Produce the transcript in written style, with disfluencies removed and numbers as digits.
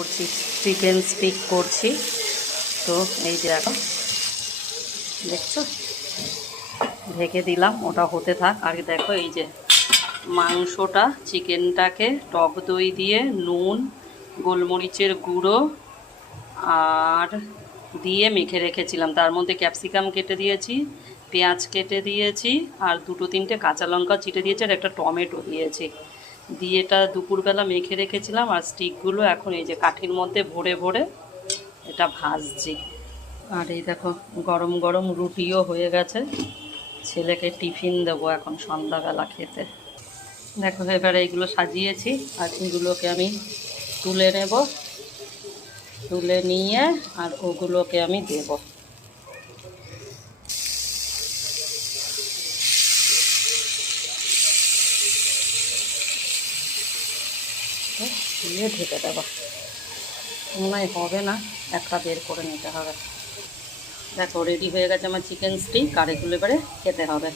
করছি chicken stick করছি। তো এই যে এখন দেখছো ঢেকে দিলাম, ওটা হতে থাক। আর দেখো এই যে মাংসটা, চিকেনটাকে টক দই দিয়ে নুন, গোলমরিচের গুঁড়ো আর দিয়ে মেখে রেখেছিলাম। তার মধ্যে ক্যাপসিকাম কেটে দিয়েছি, পেঁয়াজ কেটে দিয়েছি, আর দুটো তিনটে কাঁচা লঙ্কা চিটে দিয়েছি, আর একটা টমেটো দিয়েছি। দিয়ে এটা দুপুরবেলা মেখে রেখেছিলাম। আর স্টিকগুলো এখন এই যে কাঠির মধ্যে ভরে ভরে এটা ভাজছি। আর এই দেখো গরম গরম রুটিও হয়ে গেছে, ছেলেকে টিফিন দেবো এখন সন্ধ্যাবেলা খেতে। দেখো এবারে এইগুলো সাজিয়েছি, আর এগুলোকে আমি তুলে নেব, তুলে নিয়ে আর ওগুলোকে আমি দেব। দিয়ে ঢেকে দেবো, মনে হয় হবে না, একটা বের করে নিতে হবে। দেখো রেডি হয়ে গেছে আমার চিকেন স্টিক, আর এগুলো এবারে খেতে হবে।